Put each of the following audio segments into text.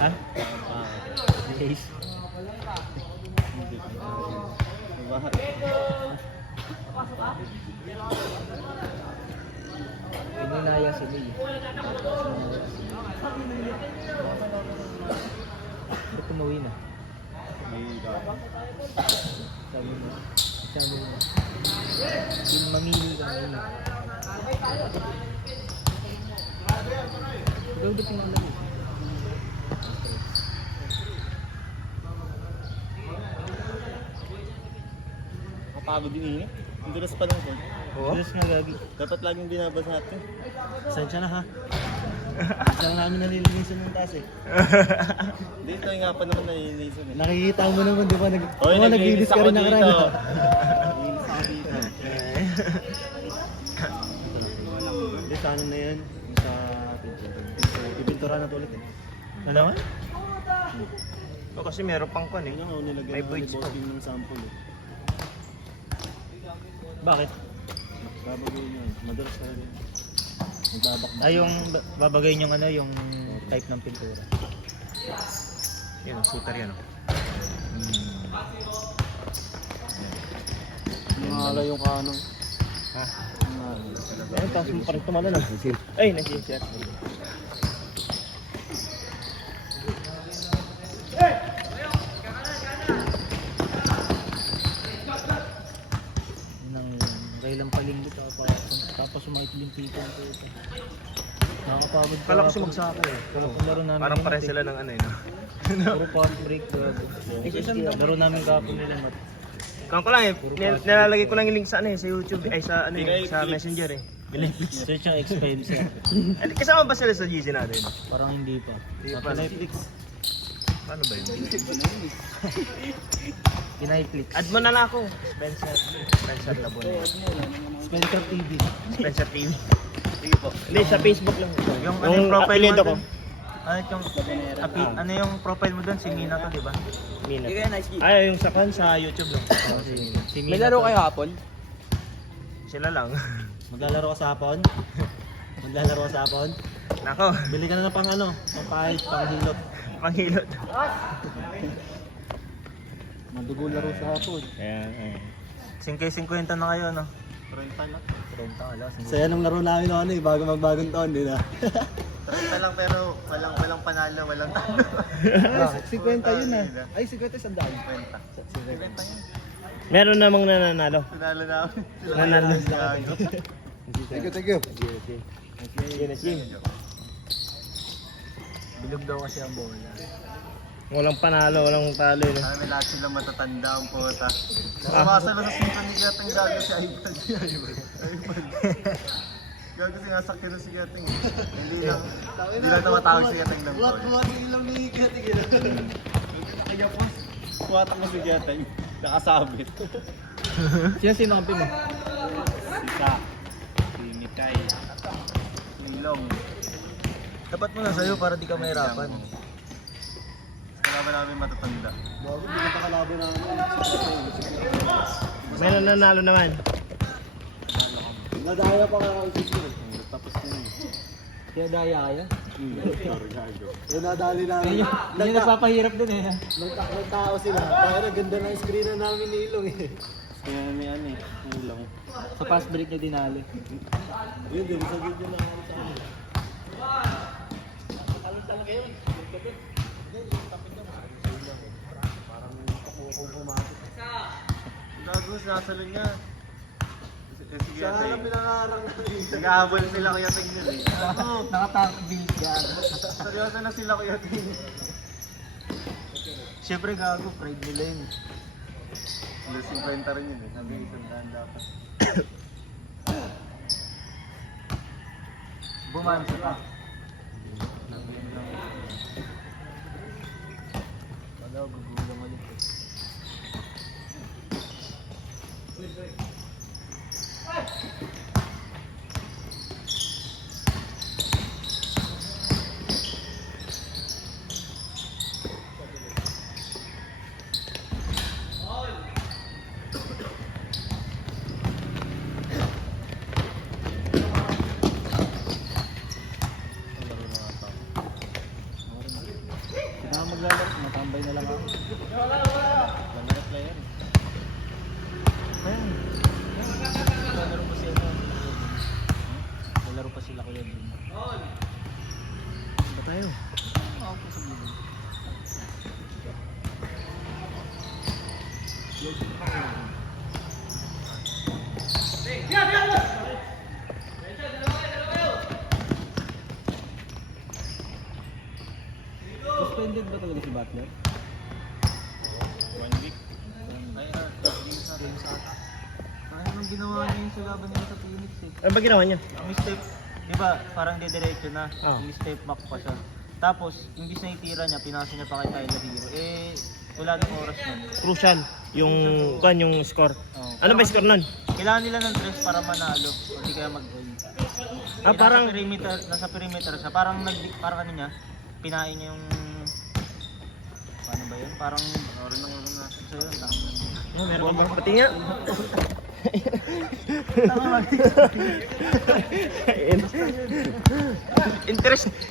Ha? Ace. Pinunaya si May. Ba't umuwi na? Sabi mo. Yung mamili ka ngayon. Ikaw di pinanay. Kapagod din eh. Ang dulas pa lang ko. Oo? Diyos nga gagi. Dapat laging binabasa natin. Saan siya na ha? Saan namin nalilinisan ng taas eh. Hindi, ito nga pa naman nalilinisan eh. Nakikita mo naman di ba? Oy, Naglinis ka rin nakaraan. Naglinis ako dito. Hindi, sa ano na yan? Sa pintura. Ipintura na to ulit eh. Ano naman? O kasi meron pang kwan eh. Ano nga, nilagyan May ako ni voids pa. Bossing ng sample eh. Bakit? Babagay niya. Madalas talaga yun. Magbabakbak. Ay, yung babagayin yung ano, yung type ng pintura. Yan, ang shooter yan. Nangalay yung kanong. Ha? Ayun, tapos mo pa rin tumala na. Ay, nag-share. Nang kailang palinggo tapos sumaitling pito ang puto. Nakakapagod pa. Kala ko si magsaka eh. Laro namin Parang yung pare mat, sila ng ano eh. No? Puro fast break. Laro namin kahapon nila mat. Kung ko lang eh, nilalagay ko lang yung link sa ano eh, sa YouTube, ay sa ano eh, sa Messenger eh. Search ang X-Files yan. Kasama ba sila sa GC natin? Parang hindi pa. Hindi Sa pa. Netflix. Paano ba yun? Kinahiflix. Add mo na lang ako. Spencer Labon. Spencer TV. Spencer TV. Sige po. Hindi, sa Facebook lang. Yung ano yung profile mo doon? Ano yung profile mo doon? Si Mina to, di ba? Mina. Ay, yung sa sa YouTube lang. Si May laro kayo hapon? Sila lang. Maglalaro ka sa hapon? Maglalaro ka sa hapon? Nako, Bili ka na pang ano, pang pahit, pang hilot. panghilot. Madugo laro sa hapon. Ayan, 50-50 na kayo, no? 30 lang. 30 ala. Saya nung laro namin ano eh, bago magbagong taon din ah. 30 lang pero walang panalo, walang talo. Bakit? 50 yun ah. Ay, 50 sa daan. 50. 50 yun. Meron namang nananalo. Tinalo namin. Nanalo. Thank you. Jim. Bilog daw kasi ang bola. Walang panalo, walang talo. No? Kami lahat sila matatanda ang puta. Nakakasa na sa sinto ni Gateng gago si Ivan. Gago sinasakyan na si Gateng. Hindi lang tumatawag si Gateng ng boy. Buhat ilang ni Gateng yun. Kaya po, kuwatak mo si Gateng. Nakasabit. Sino kampi mo? Sika. Si Mikay. Nilong. Dapat mo na sa'yo para di ka mahirapan. Kalaban namin matatanda. Bago, di ka kalaban namin. Meron nanalo naman. Nadaya pa nga ang sisyo. Tapos na yun. Kaya daya kaya? Gago. Yung nadali namin. Yung nagpapahirap din eh. Nang tao sila. Kaya ganda ng screen na namin ni Ilong eh. Kaya may ano eh, kulang. Sa fast break niya dinali. Yun din, sa video na ako sa akin. Gago, sinasalon niya. Sige, Sa harap pinangarang namin. nag-ahabol sila kuya Ting nila eh. Gago, Nakatakbil yan. seryoso na sila kuya Ting. Siyempre gago, pride nila yun. Alas 50 rin yun eh. Sabi isang daan dapat. Bumansa pa. Wala, gugulang ulit eh. maglalaro, matambay na lang ako. Lalaro player. Ayun. Lalaro pa sila. Lalaro pa sila kuya din. Ba tayo? Ako pa sa bilog. Suspended ba talaga si Butler? 1 week. Anong ginawa niya yung sulaban niya sa Phoenix eh? Ano ba ginawa niya? Mistake, di ba parang didiretso na, mistake back pa siya. Tapos, imbis na itira niya, pinasa niya pa kay Tyler Hero. Eh, wala nang oras nun. Crucial. Yung score. Oh. Ano ba yung score nun? Kailangan nila ng 3 para manalo, hindi kaya mag-goal. Parang... Nasa perimeter siya, parang ano niya, pinain niya yung... Paano ba yun? Parang... Orin natin sa'yo, meron ka ba? Pati nga.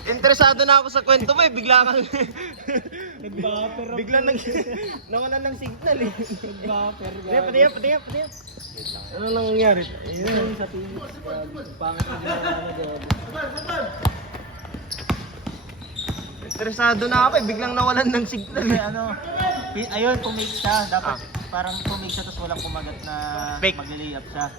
Interesado na ako sa kwento mo eh. Bigla kang... Bigla nawalan ng signal eh. Pati nga. Ano nangyari? Ayun, sa Phoenix, pangit na ginawa doon. Interesado na ako eh. Biglang nawalan ng signal Kasi eh. ayun, pumake siya. Dapat parang pumake siya tapos walang kumagat na Fake. mag-layup siya.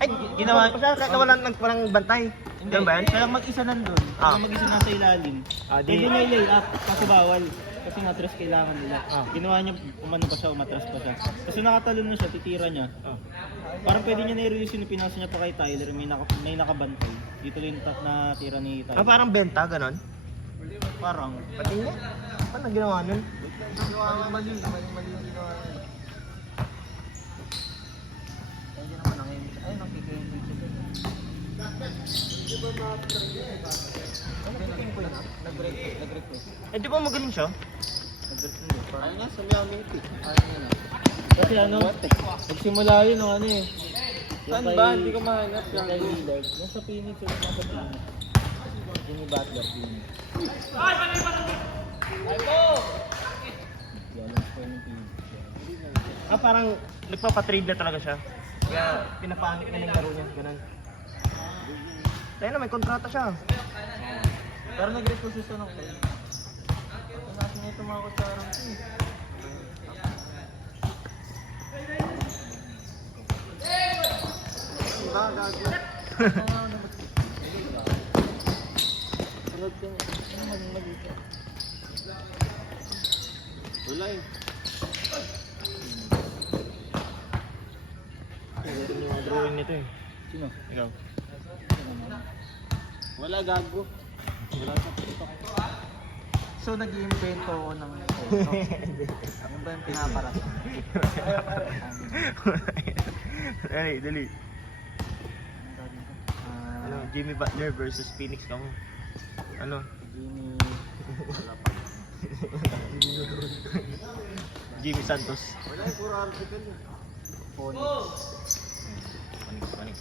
Ay, ginawa nawalan ng parang bantay. Hindi, Ganun ba yan? siya lang mag-isa nandun. Siya lang mag-isa nasa ilalim. Di- Pwede niya i-layup, kasi bawal. Kasi matras kailangan nila. Ginawa niya, umano pa siya, umatras pa siya. Kasi nakatalon na siya, titira niya. Parang pwede niya na-release yung pinasa niya pa kay Tyler, may nakabantay. Dito lang yung natira ni Tyler. Parang benta, ganon? Parang. Pati nga. Paano ginawa nun? Mali yung ginawa niya. Hindi naman ang ay, nakikita siya. Di ba nag-break ko. Eh, di ba magaling siya? Ayun nga, sa Miami Heat. Kasi nagsimula yun ng ano eh. Saan ba? Hindi ko mahanap. Yung kay Lillard. Nasa Phoenix yun, nasa Phoenix. Jimmy Butler, Phoenix. Parang nagpapatrade na talaga siya. Kaya pinapangit niya yung laro niya, ganon. Tayo na, may kontrata siya. Pero nag-request siya ng play. Nasa niya tumako sa arang ko eh. Diba, gago? Wala eh. Ito yung drawing nito eh. Sino? Ikaw. Wala gago. So, nag-iimbento ako ng photo. Yung ba yung pinaparat? Dali. Jimmy Butler versus Phoenix ka mo. Ano? Jimmy... Jimmy Santos. Wala eh, puro article eh. Panik.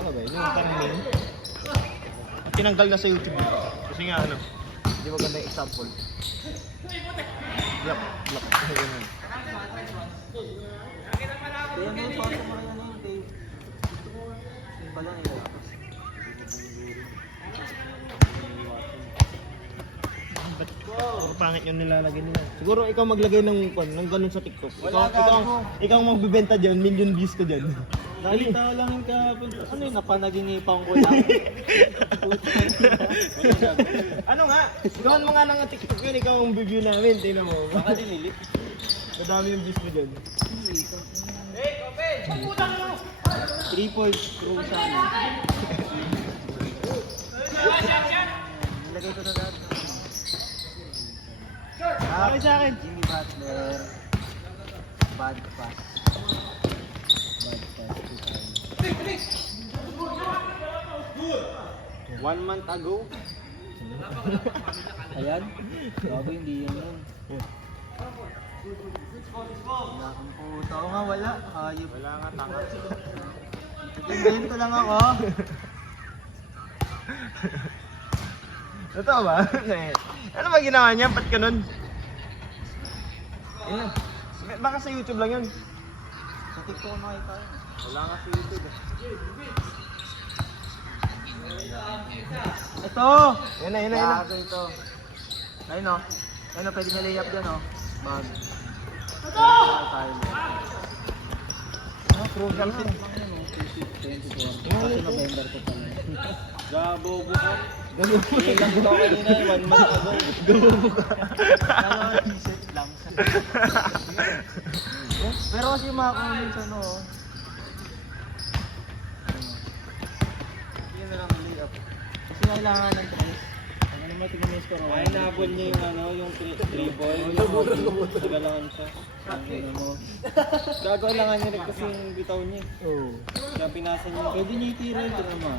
Ano ba yun? Yung parang meme. Tinanggal na sa YouTube. Kasi nga ano, hindi maganda yung example. Block. Ganun. Kaya mo yung photo mo rin ano yun, Dave. Yung pala nilalakas. Puro pangit yung nilalagay nila. Siguro ikaw maglagay ng ganun sa TikTok. Wala Ikaw ang magbibenta dyan, million views ka dyan. Nakita lang yung kapunta. Ano yun? Napanaginipan ko lang. Ano nga? Gawin mo nga ng TikTok yun, ikaw ang review namin. Tingnan mo. Baka dinilit. Madami yung views mo dyan. 3 points, through sa akin. Nilagay ko na lahat. Okay sa akin. Jimmy Butler. Bad pass. 1 month ago. Ayan. Bago hindi yan yun. Wala kang puta. Oo nga, wala. Hayop. Wala nga, tanga. Invento lang ako. Totoo ba? Ano ba ginawa niya? Ba't ganun? Ayun na. Baka sa YouTube lang yun. Sa TikTok nakita yun. Wala nga sa YouTube. Ito! Yan na, yan na, yan na. Kaya ito. Ayun o. Ayun o, pwede niya layup dyan o. Bag. Prove lang yun. Kasi November ko pala. Gabobo ka. Ilang ko kanina, 1 month ago. Gabobo ka. Kala ko t-shirt lang. Pero kasi yung mga comments ano oh. Yun na lang layup. Kasi kailangan ng tres. Ano naman tingnan mo yung score? Ay, nabol niya yung ano, yung 3-ball. Nagalangan siya. Ano mo. Gagalangan niya rin kasi yung bitaw niya. Oo. Kaya pinasa niya. Pwede niya itira yun naman.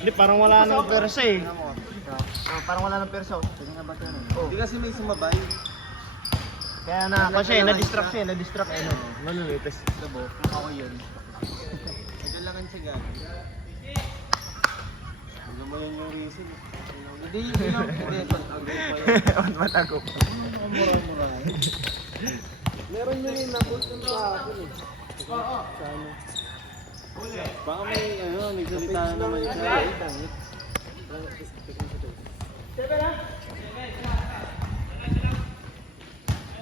Hindi, parang wala nang persa eh. Parang wala ng persa. Pwede nga ba ito nun? Hindi kasi may sumabay. Kaya na, kasi na-distract siya, na-distract eh. Manulitis. Dabo. Ako yun. Nagalangan siya gano'n. Ano mo yan yung reason? Hindi yun lang. Hindi. Matago. Mura-mura. Meron yun yung nabot ng kahapon eh. Sa ano? Baka may ano, nagsalita na naman siya.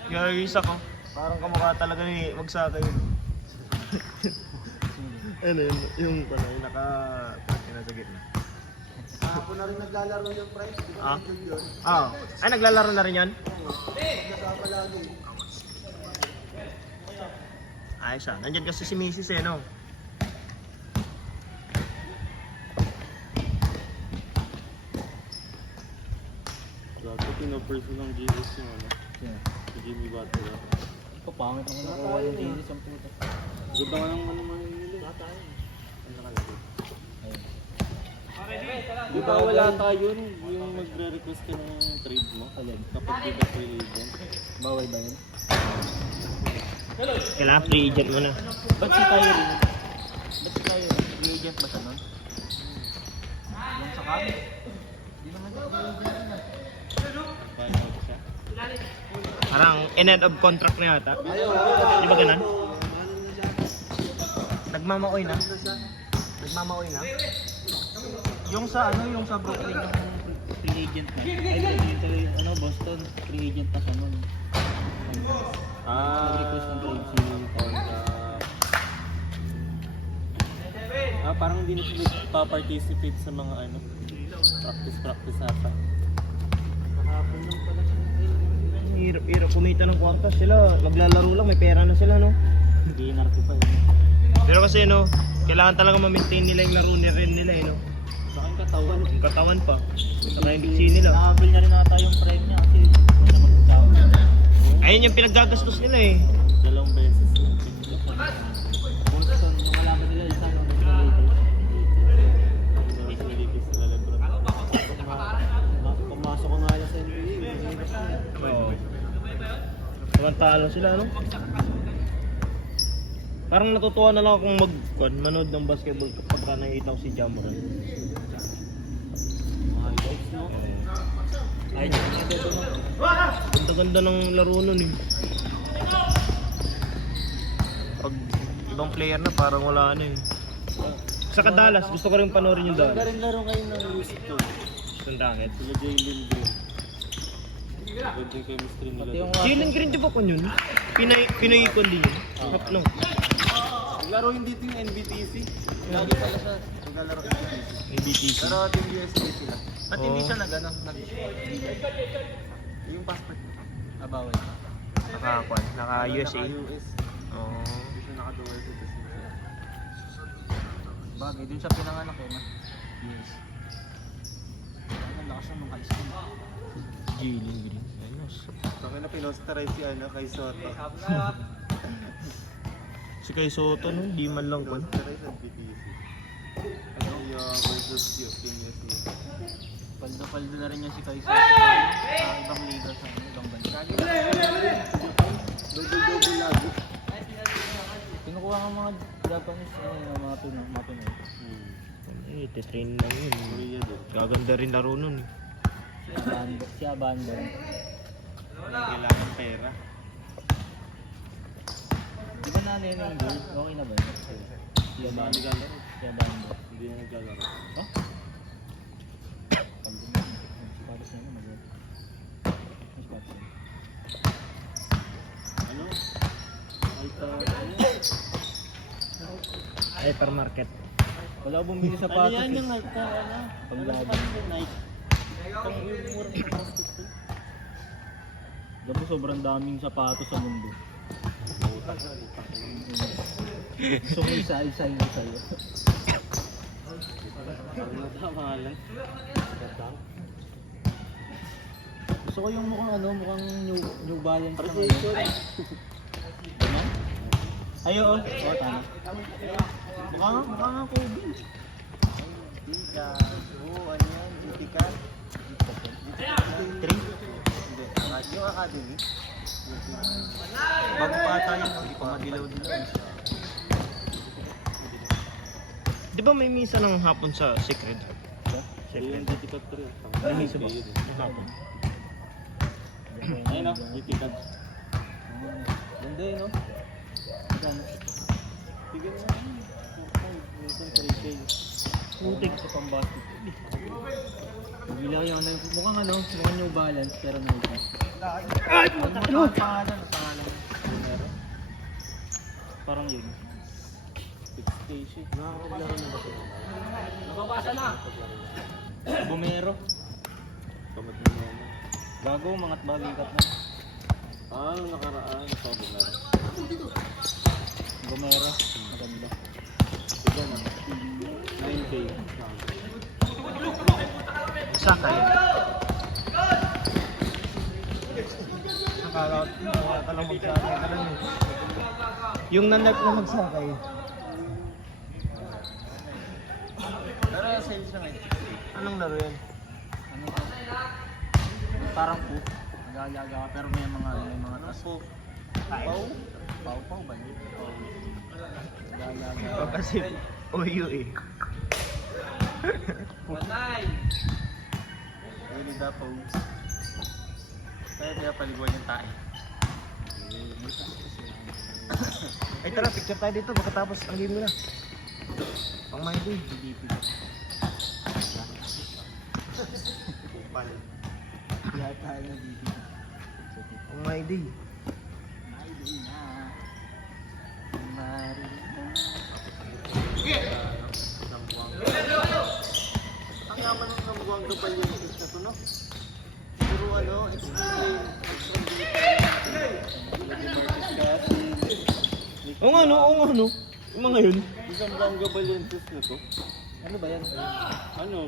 Gagawin ko. Parang kamukha talaga ni Magsaka yun. Ano yun? Yung pala, yung nasa gitna. Kahapon na rin naglalaro yung price. Di Ah? ba yun? Ah. Ay, naglalaro na rin yan? Nagkapa lagi. Ayos ah. Nandyan kasi si Mrs. eh, no? Grabe, pinopers ng Jesus yung ano. Si Jimmy Butler. Ito, pangit naman nakuha yung jeans ang puto. Ganda nga ng ano man nila. Ano nakalagay? Di ba wala tayo yung magre-request ka ng trade mo? Kapag di ka free agent. Bawal ba yun? Kailangan free agent mo na. Ba't si Kyrie? Ba't si Kyrie? Free agent ba siya nun? Yung sa kami? Hindi naman siya free agent yun ah. Buy out siya. Parang end of contract na yata. Di ba ganun? Nagmamaoy na? Nagmamaoy na? Yung sa ano, yung sa Brooklyn yung free agent na. Ay, dito yung ano, Boston, free agent na siya nun. Nag-request ng trade si Parang hindi na sila pa-participate sa mga ano, practice ata. Kahapon lang pala siya. Hirap kumita ng kwarta sila. Maglalaro lang, may pera na sila, no? Dinner ko pa yun. Pero kasi, no, kailangan talaga ma-maintain nila yung laro nila, eh, no? Sa akin katawan. Yung katawan pa. Saka yung biksi nila. Nakabil niya rin ata yung prime niya kasi hindi na magkakaw. Ayun yung pinaggagastos nila, eh. Dalawang beses lang. Boston, malaman nila isa yung Naglalagay sila Lebron. pumasok ko nga lang sa NBA. Oo. Samantala sila, no? Parang natutuwa na lang akong manood ng basketball kapag nakikita ko si Jamoran. Highlights, no? Ay, ganda-ganda ng laro nun, eh. Pag ibang player na, parang wala na, eh. Sa Dallas, gusto ko rin panoorin yung Ganda Dallas. rin laro ngayon ng music to. Sundangit. Sila Jalen Green. Ganda yung chemistry nila. Pati yung Jalen Green, di ba kun yun? Pinoy-ikon din yun. Hap, no? Naglaro hindi dito yung NBTC. Lagi pala siya naglalaro NBTC. BTC. Pero Team USA sila. Ba't hindi siya nag-ano? Yung passport niya. Bawal. Naka-USA. Naka-US. Oo. Hindi siya naka-dual citizen. Bagay, dun siya pinanganak eh, no? Yes. Ang lakas ng mga school. Jalen Green. Ayos. Kaya na pinost-try si ano, kay Soto. Si Kai Soto, no? Di man lang kun. Pinost-try sa NBTC. Ano yung versus yung Team USA. Paldo-paldo na rin niya si Kaiso sa ibang liga sa ibang bansa. Double-double lagi. Kinukuha ng mga Japanese, yung mga Pinoy. Eh, titrain lang yun. Korea din. Gaganda rin laro nun. Si Abandon. Kailangan pera. Di ba na yung goal? Okay na ba? Si Hindi na Abandon. naglalaro. Si Abandon. Hindi na naglalaro. Oh? Pag sapatos na yun, mag-work. Mas sapatos na. Ano? Alta, Hypermarket. Wala akong bumili ano sapatos. yan yung alta, ano? Paglaban. Nike. Pang yung mura ng basketball. Alam mo, sobrang daming sapatos sa mundo. Gusto ko isa-isa yun sa'yo. Ano tama lang? Gusto ko yung mukhang New Balance na Precision. Ganyan? Ay, oo. Oo, tama. Mukha nga Kobe. Diga. Oo, ano yan? Itikan. 3? Yung academy. Bago pa tayo, hindi pa madilaw-dilaw. Di ba may misa ng hapon sa Secret? Yung itikat 3. May misa ba? Hapon. Ayun o, itikat. Ganda yun, no? Ganda. Sige na. Minsan 3K. Putik sa pang-basketball. Bibili ako yung mukhang New Balance, pero Nike. Ay! Ano? Pangalan. Meron. Parang yun. 6K siya. Nakakablaro na ba siya? Nababasa na! Bumero. Kamat mo na. Gago, mangat balikat na. Nung nakaraan. Ito, bumero. Bumero. Maganda. Sige na. 9K. Sakay. Nakaka lang magsakay ka lang. Yung nanap na magsakay. Pero sales siya ngayon. Anong laro yan? Ano? Parang po. Nagagaga ka, pero may mga taso. Pau ba yun? Nagagaga. O kasi OU eh. Hindi dapat. Kaya pinapaliguan yung tayo. Ay tara, picture tayo dito. Pagkatapos ang game nila. Pang my day. Lahat tayo na dito. Pang my day. Ang yaman ng nabuwang kapal yung isis na to, no? Pero ano, explain. Oo nga no, oo nga no. Yung mga yun. Isang buwang kapal yung isis na to. Ano ba yan? Ano?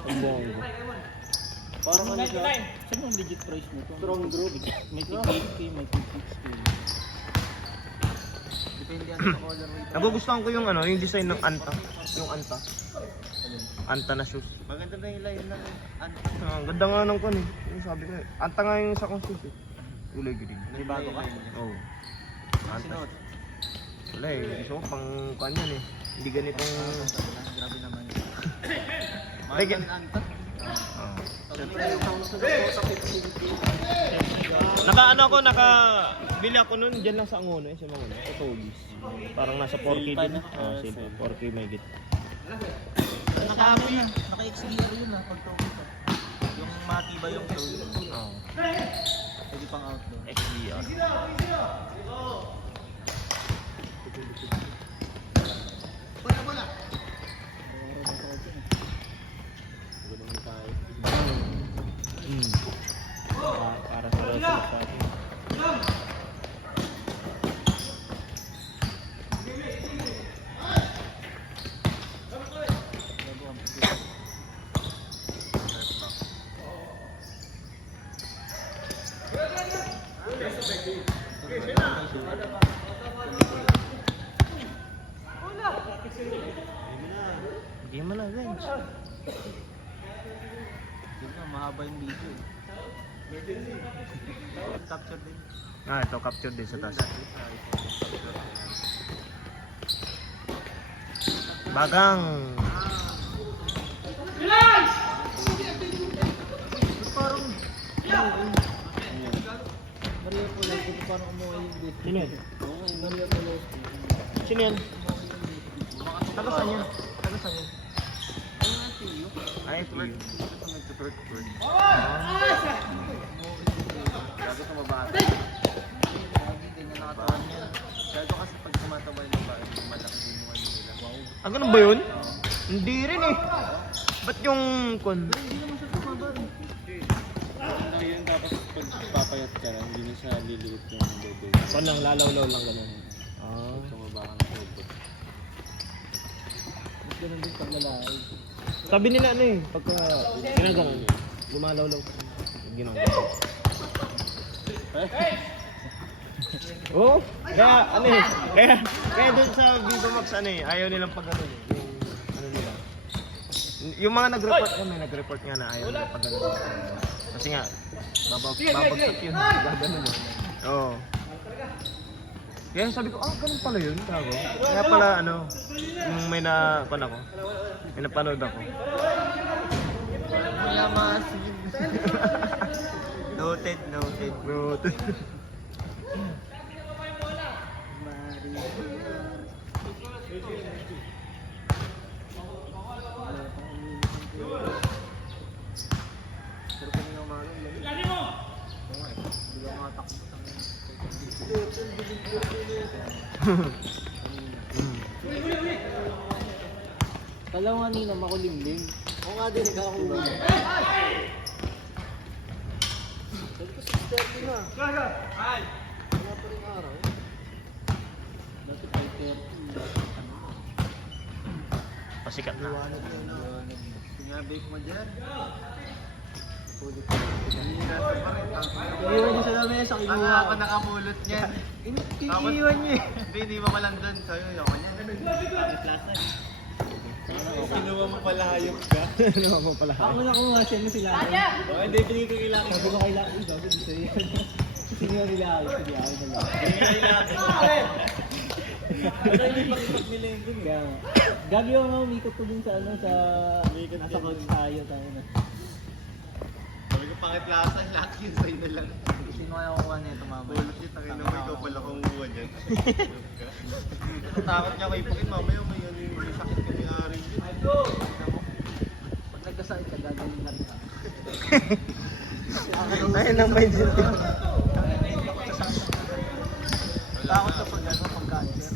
Ang bongo. Parang ano siya? Saan yung legit price nito? Strong group. May 8K, may 6K. Depende yan sa colorway. Nagugustuhan ko yung ano, yung design ng Anta. Yung Anta. Anta na shoes. Maganda na yung line ng ano. Ang ganda nga ng kon eh. Yung sabi ko eh. Anta nga yung sa kong shoes eh. Kulay green. May bago ka? Oo. Anta. Sinuot. Wala eh. Gusto ko pang kanyan eh. Hindi ganitong... Grabe naman. Mahal Like- ng anta. Ah. Siyempre yung sound sa sa 15K. Naka-ano ako, bili ako nun dyan lang sa Angono eh, sa Mangono, sa Togis. Parang nasa 4K Silpa din. na? Ah, silpa. 4K may git. Naka-happy. Naka-XDR yun pag tawag ka. Yung matibay yung toe. Oo. Pwede pang outdoor. XDR. Ganun tayo. Mm. Para sa Rosal sa atin. Hindi mo na, guys. Yun nga, mahaba yung video. Capture din. Ah, ito capture din sa taas. Bagang. Parang, Ayan. Maria Polo, ito parang umuha yung dito. Sino yan? Maria Polo. Sino yan? Taga saan yan? Taga saan yan? Ay, twerk. Nagtutwerk. Gago sa mabata. Gago kasi pag tumatabay ng bahay, malaki din yung ano nila. Ah, ganun ba yun? Hindi rin eh. Ba't yung kon? Ano yun, tapos pag papayat ka lang, hindi na siya liliit yung bebe. Kon lang, lalaw-law lang ganun. Ah. Pag tumaba ka ng robot. Mas ganun din pag lalaki. Sabi nila ano eh, pagka ginaganon, gumalaw-law ka. Ginaganon. Oo, kaya ano eh, kaya dun sa Viva Max ano eh, ayaw nilang pag ano eh, yung ano nila. Yung mga nag-report nga na ayaw nilang pag ano. Kasi nga, babagsak yun, gaganon eh. Oo. Kaya sabi ko, ganun pala yun, gago. Kaya pala ano, yung may may napanood ako. Kaya masin. Noted. Kala ko kanina makulimlim. Oo nga din, ikaw ako uwi. Sabi ko 6:30 na. Wala pa rin araw. Dati 5:30. Pasikat na. Sinabi ko mo dyan. Iiwan niyo sa lamesa, kinuha ko nakapulot niyan. Iiwan niyo eh. Hindi mo ka lang doon, sa'yo yung kanya. Plaza. Kinuha mo pala hayop ka. Ano mo pala? Ako na kumuha siya na sila. Oh, hindi, pinigil ko kay Lucky. Sabi ko kay Lucky, sabi ko sa'yo yan. Sino nila ako, sige ako na lang. Ito hindi pakipag milenggo eh. Kaya nga. Gagi ako nga umikot ko dun sa ano, sa... Nasa couch tayo na. Sabi ko pangit plaza, Lucky yun sa'yo na lang. Sino kaya kukuha nito mama? Bulot yun, takin naman ikaw pala kumuha dyan. Takot niya kay Pugin, mamaya may ano yung may sakit kami ari yun. Pag nagkasakit ka, gagawin na rin ka. Ayun ang mindset ko. Takot sa pag ano, pag cancer.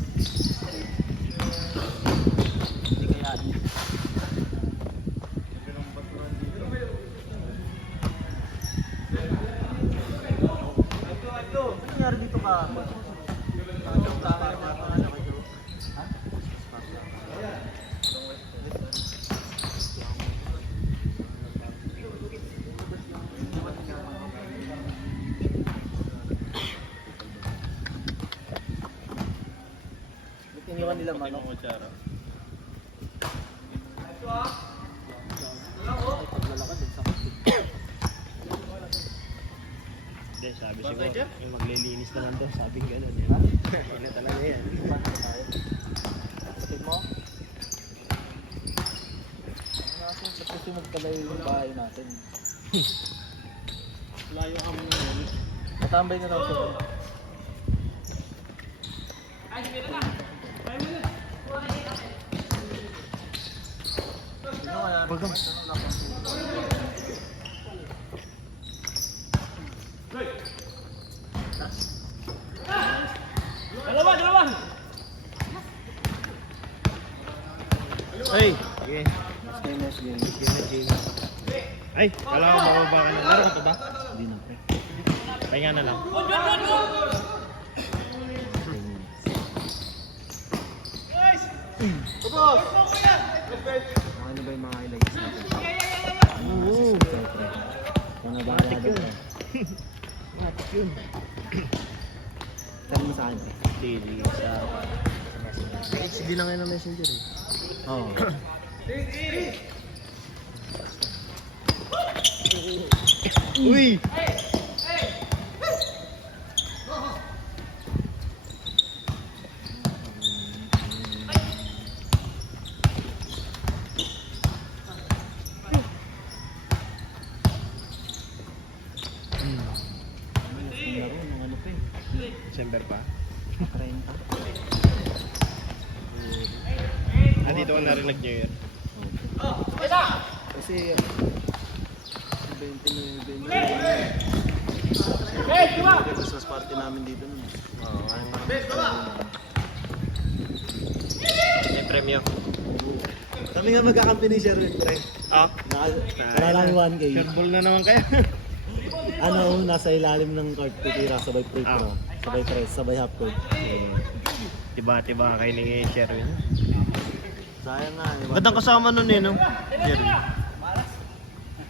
Hindi kaya yun. Ano nangyari dito ka? Iniwan nila manok. Kutsara. Ay, paglalakad din sa Hindi, sabi Bakit siguro, yan? yung maglilinis na lang daw, sabi gano'n. Ano talaga yan? Kapatid mo? Ba't kasi magkalayo yung bahay natin? Layo kami ngayon. Matambay na lang siya. Sino kaya? Bagang. Hey! Sige. Ay, kala ko bababa ka na. Laro ka ba? Hindi na pre. Pahinga na lang. Ano ba yung mga highlights natin? Oo. Mga Matik yun. Matik yun. Sabi mo sa akin pre. Daily sa... HD lang yan ang messenger eh. Oo. Uy! pa? 30. Dito ko na rin nag-New Year. Kasi 29. Christmas party namin dito nun. Oo. Parang parang May premyo. kami nga magkakampi ni Sherwin, pre. Ah? Wala lang 1K. Shareball na naman kayo. Ano, nasa ilalim ng card titira, sabay free throw. Sabay press, sabay half court. Tiba-tiba kayo ni Sherwin. Sayang nga. Gandang kasama nun eh, no? Sherwin.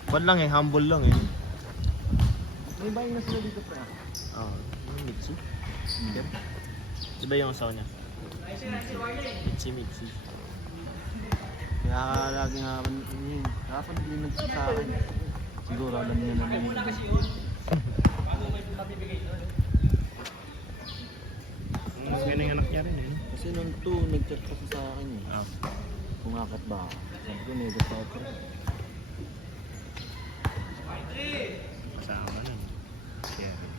Bad lang eh, humble lang eh. May buying na sila dito, pre. Oo. Mitsu. Diba yung asawa niya? Mitsi. Kaya lagi nga, dapat din sa akin. Siguro alam niya naman yun. Mas ganun yung anak niya rin eh. Kasi nung 2, nag-chat kasi sa akin eh. Ah. Kumakat ba ako? Sabi ko, negot ako, pre. Kasama nun. Sherwin.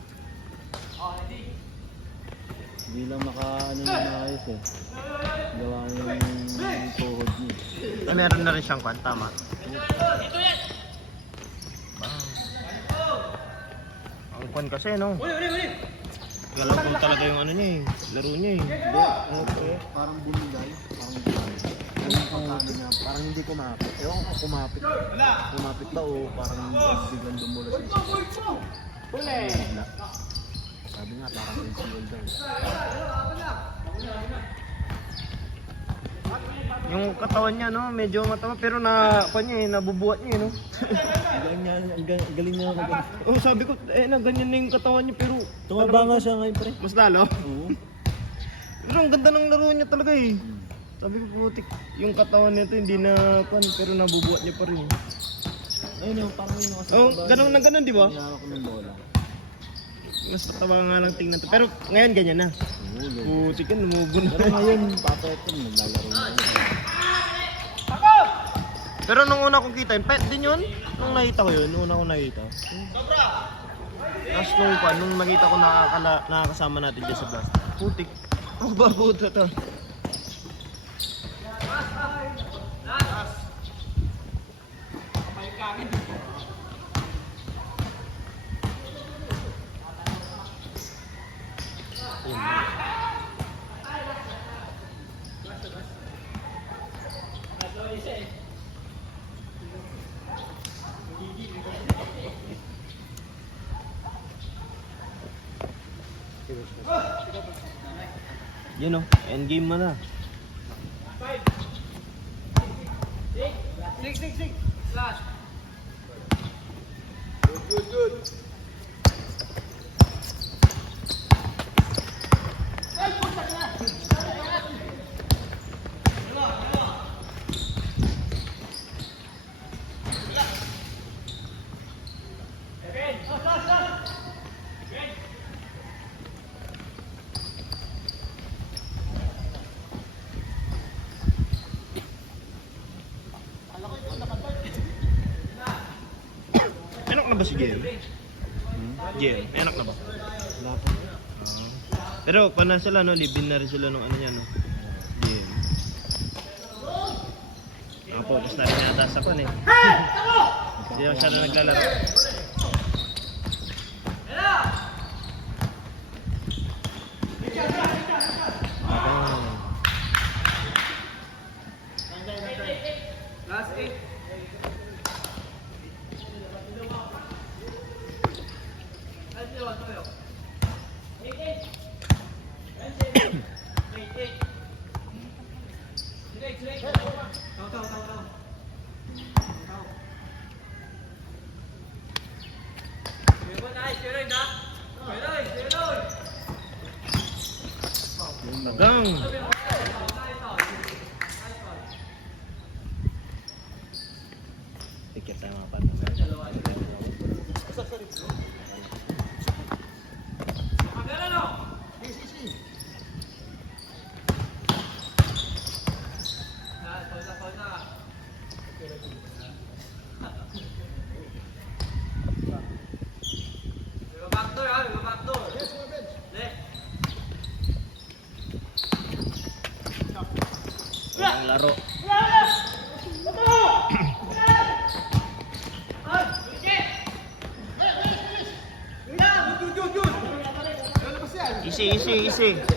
Hindi lang ano na maayos eh. Gawa niya yung tuhod niya. Meron na rin siyang kwan, tama. Ang kwan kasi, no? Galaw ko talaga yung ano niya eh. Laro niya eh. Parang bunigay. Parang bunigay. Pagkano niya, parang hindi kumapit. Ewan ko kumapit. Kumapit ba o parang biglang dumula sa isa. Bigla. Sabi nga, parang NCL daw. Yung katawan niya, no? Medyo matama pero na, kwan niya eh, nabubuhat niya eh, no? Galing niya mag- Oh, sabi ko, na ganyan na yung katawan niya pero... Tumaba nga siya ngayon, pre. Mas lalo? Oo. Pero ang ganda ng laro niya talaga eh. Sabi ko, putik, yung katawan nito hindi na kwan pero nabubuhat niya pa rin. Ayun yung parang yung Oh, ganun na ganun, di ba? Hiyawak ko ng bola. Mas tatawa nga lang tingnan to. Pero ngayon ganyan na. Oo, Putik yan, lumubo na. pero ngayon, papayat ko, naglalaro na. Pero nung una kong kita, pet din yun. Nung nakita ko yun, nung una kong nakita. Tapos nung nakita ko nakakasama natin dyan sa blast. Putik. Oh, babuto to. Yun o, endgame mo na. Enak na ba si Jem? Jem, enak na ba? Wala pa. Pero pa na sila, no? Live-in na rin sila nung ano niya, no? Jem. Focus na rin yata sa kwan eh. Hindi na siya na naglalaro. Gang! Tiket tayo mga partner. laro. Easy.